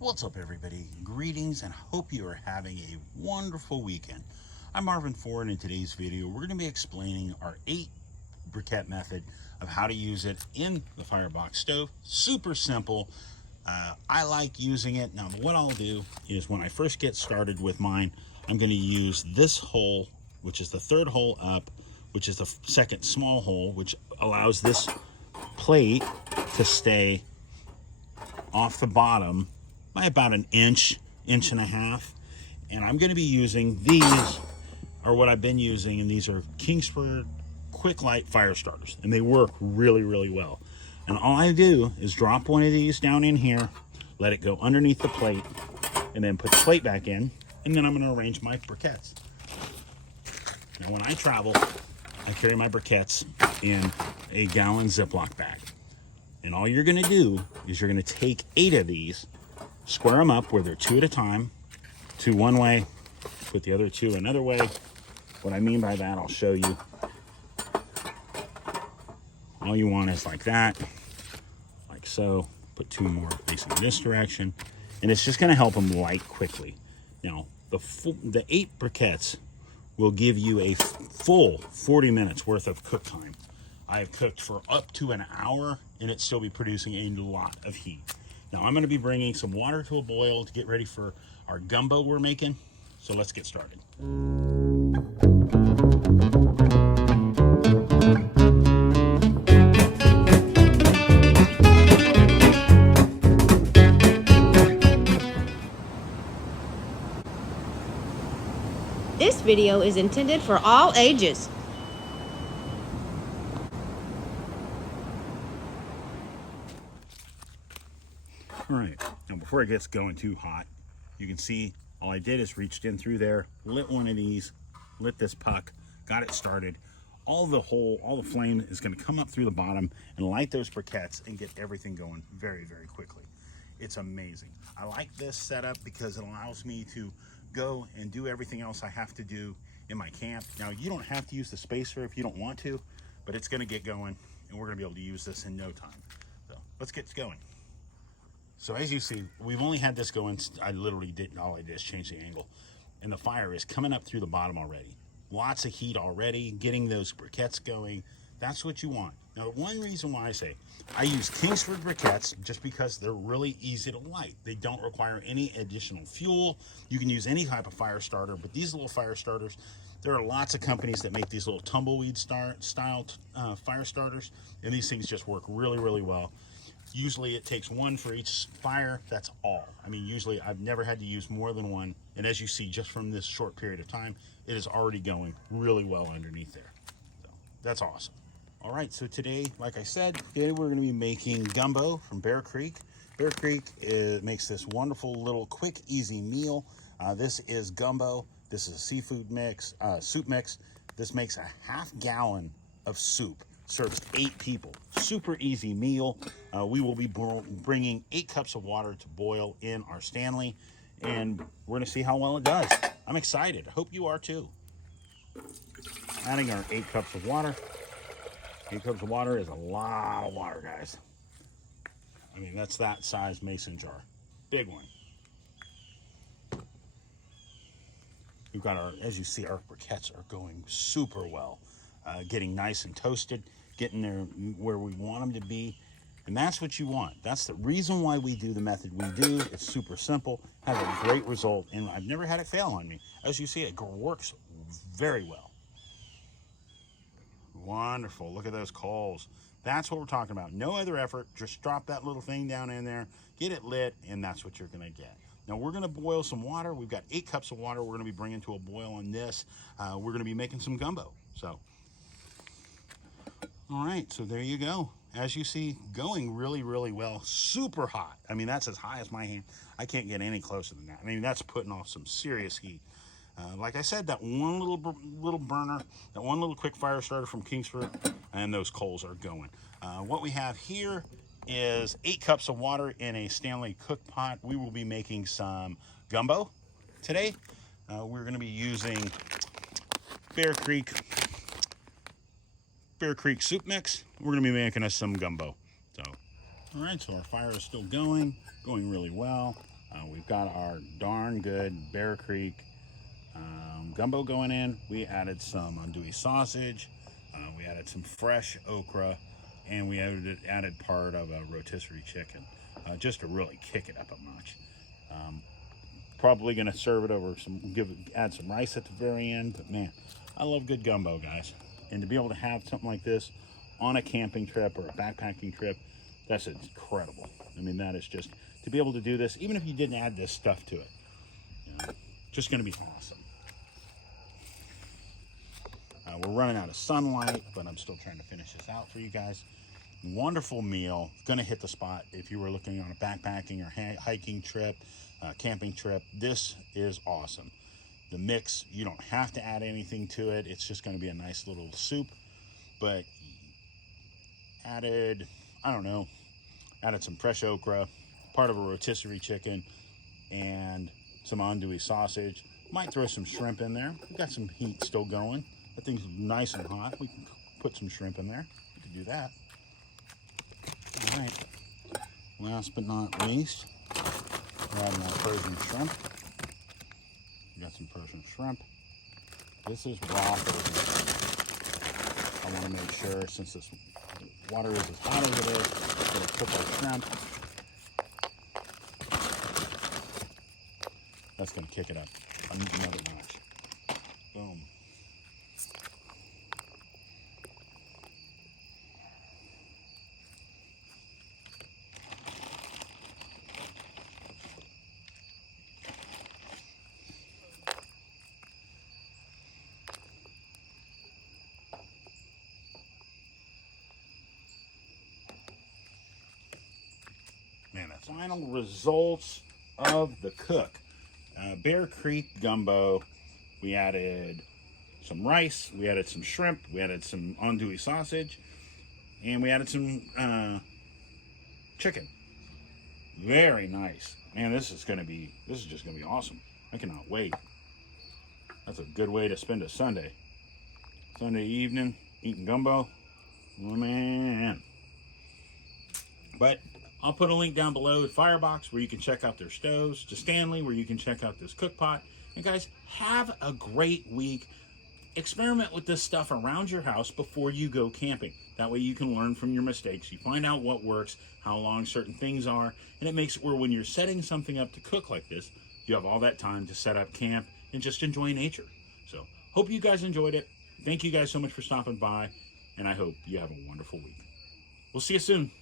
What's up, everybody? Greetings, and hope you are having a wonderful weekend. I'm Marvin Ford, and in today's video we're going to be explaining our 8 briquette method of how to use it in the Firebox stove. Super simple. I like using it. Now what I'll do is when I first get started with mine, I'm going to use this hole, which is the third hole up, which is the second small hole, which allows this plate to stay off the bottom by about an inch and a half. And I'm going to be using these, or what I've been using, and these are Kingsford quick light fire starters, and they work really well. And all I do is drop one of these down in here, let it go underneath the plate, and then put the plate back in, and then I'm going to arrange my briquettes. Now when I travel, I carry my briquettes in a gallon Ziploc bag. And all you're going to do is you're going to take 8 of these, square them up where they're 2 at a time, 2 one way, put the other 2 another way. What I mean by that, I'll show you. All you want is like that, like so. Put 2 more facing this direction, and it's just going to help them light quickly. Now, the 8 briquettes will give you a full 40 minutes worth of cook time. I have cooked for up to an hour, and it still be producing a lot of heat. Now I'm going to be bringing some water to a boil to get ready for our gumbo we're making. So let's get started. This video is intended for all ages. All right, now before it gets going too hot, you can see all I did is reached in through there, lit one of these, lit this puck, got it started. All the flame is going to come up through the bottom and light those briquettes and get everything going very quickly. It's amazing. I like this setup because it allows me to go and do everything else I have to do in my camp. Now you don't have to use the spacer if you don't want to, but it's going to get going, and we're going to be able to use this in no time. So let's get going. So as you see, we've only had this going, I literally did, all I did is change the angle. And the fire is coming up through the bottom already. Lots of heat already, getting those briquettes going. That's what you want. Now, one reason why I say I use Kingsford briquettes, just because they're really easy to light. They don't require any additional fuel. You can use any type of fire starter, but these little fire starters, there are lots of companies that make these little tumbleweed style fire starters, and these things just work really well. Usually it takes 1 for each fire. That's all. I mean, usually I've never had to use more than 1. And as you see, just from this short period of time, it is already going really well underneath there. So that's awesome. All right, so today, like I said, today we're going to be making gumbo from Bearcreek. Bearcreek makes this wonderful little quick, easy meal. This is gumbo. This is a seafood mix, soup mix. This makes a ½ gallon of soup. Serves 8 people. Super easy meal. We will be bringing 8 cups of water to boil in our Stanley, and we're going to see how well it does. I'm excited. I hope you are too. Adding our 8 cups of water. 8 cups of water is a lot of water, guys. I mean, that's that size mason jar. Big one. We've got our, as you see, our briquettes are going super well. Getting nice and toasted, getting there where we want them to be. And that's what you want. That's the reason why we do the method we do. It's super simple, has a great result, and I've never had it fail on me. As you see, it works very well. Wonderful. Look at those coals. That's what we're talking about. No other effort. Just drop that little thing down in there, get it lit, and that's what you're going to get. Now we're going to boil some water. We've got 8 cups of water we're going to be bringing to a boil on this. We're going to be making some gumbo. So, all right, so there you go. As you see, going really well. Super hot. I mean, that's as high as my hand. I can't get any closer than that. I mean, that's putting off some serious heat. Like I said, that one little burner, that one little quick fire starter from Kingsford, and those coals are going. What we have here is 8 cups of water in a Stanley cook pot. We will be making some gumbo today. We're going to be using Bearcreek soup mix. We're going to be making us some gumbo. So, all right, so our fire is still going really well. We've got our darn good Bearcreek gumbo going in. We added some andouille sausage. We added some fresh okra, and we added part of a rotisserie chicken, just to really kick it up a notch. Probably going to serve it over add some rice at the very end. But man, I love good gumbo, guys. And to be able to have something like this on a camping trip or a backpacking trip, that's incredible. I mean, that is just, to be able to do this, even if you didn't add this stuff to it, just going to be awesome. We're running out of sunlight, but I'm still trying to finish this out for you guys. Wonderful meal. Going to hit the spot if you were looking on a backpacking or hiking trip, camping trip. This is awesome. The mix, you don't have to add anything to it. It's just going to be a nice little soup. But added some fresh okra, part of a rotisserie chicken, and some andouille sausage. Might throw some shrimp in there. We've got some heat still going. That thing's nice and hot. We can put some shrimp in there. We can do that. All right. Last but not least, we're adding our frozen shrimp. We got some frozen shrimp. This is raw frozen shrimp. I want to make sure, since this water is as hot as it is, we're going to cook our shrimp. That's going to kick it up another notch. Boom. Man, the final results of the cook. Bearcreek gumbo. We added some rice, we added some shrimp, we added some andouille sausage, and we added some chicken. Very nice. Man, this is just gonna be awesome. I cannot wait. That's a good way to spend a Sunday. Sunday evening, eating gumbo. Oh man. But I'll put a link down below to Firebox where you can check out their stoves, to Stanley where you can check out this cook pot. And guys, have a great week. Experiment with this stuff around your house before you go camping. That way you can learn from your mistakes. You find out what works, how long certain things are, and it makes it where when you're setting something up to cook like this, you have all that time to set up camp and just enjoy nature. So, hope you guys enjoyed it. Thank you guys so much for stopping by, and I hope you have a wonderful week. We'll see you soon.